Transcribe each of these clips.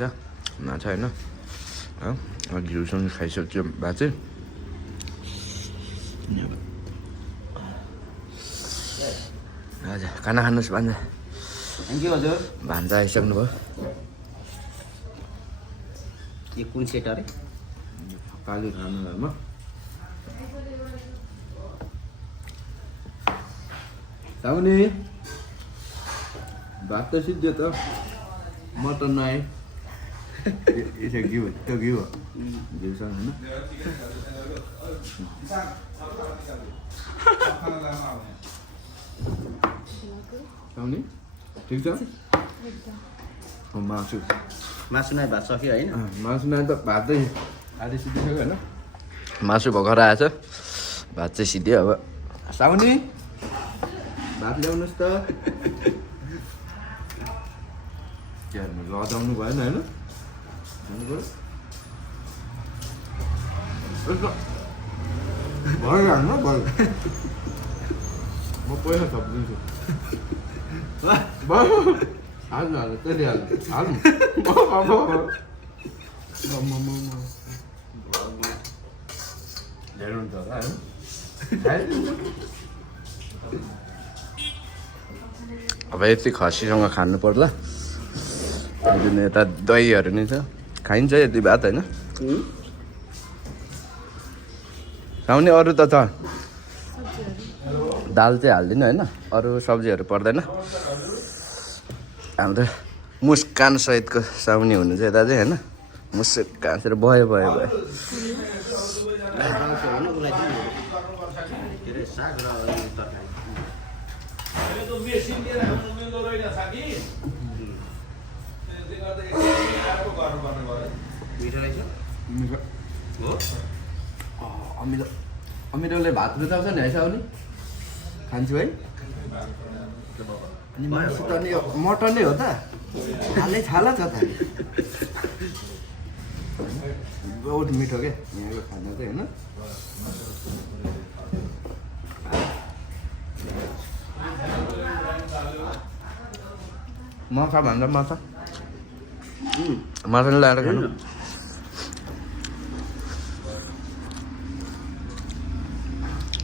माछा होइन घिउसँग खाइसक्यो भात चाहिँ हजुर खाना खानुहोस् भान्जा थ्याङ्क यू हजुर भान्जा आइसक्नु भयो यो कुन सेट अरे काली खानु घरमा साउने भात त सिद्धो त मटन नआए यसो घिउ त्यो घिउ हो घिउसँग होइन साउने ठिक छ मासु मासु नै भात सक्यो होइन मासु नै त भात चाहिँ आधी सिद्धिसक्यो होइन मासु भर्खर आएछ भात चाहिँ सिद्धि अब साउने भात ल्याउनुहोस् त के लजाउनु भएन होइन भयो हाल्नु भयो म पैसा थपिदिन्छु भयो हाल्नु हाल्नु त्यसले हाल्नु धेरै हुन्छ होला होइन अब यति खसीसँग खानु पर्ला जुन यता दहीहरू नै छ खाइन्छ यति भात होइन खाउने अरू त छ दाल चाहिँ हाल्दिनँ होइन अरू सब्जीहरू पर्दैन हाम्रो मुस्कान सहितको साउनी हुनु चाहिँ यता चाहिँ होइन मुस्कान चाहिँ भयो भयो भयो अमिलो अमिलोले भात रुचाउँछ नि है साउनी खान्छु है अनि मासु त नि मटन नै हो त हालै छाला छ त बहुत मिठो क्या यहाँको खाना चाहिँ होइन माछा भन्दा माछा माछा नै ल्याएर खानु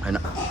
होइन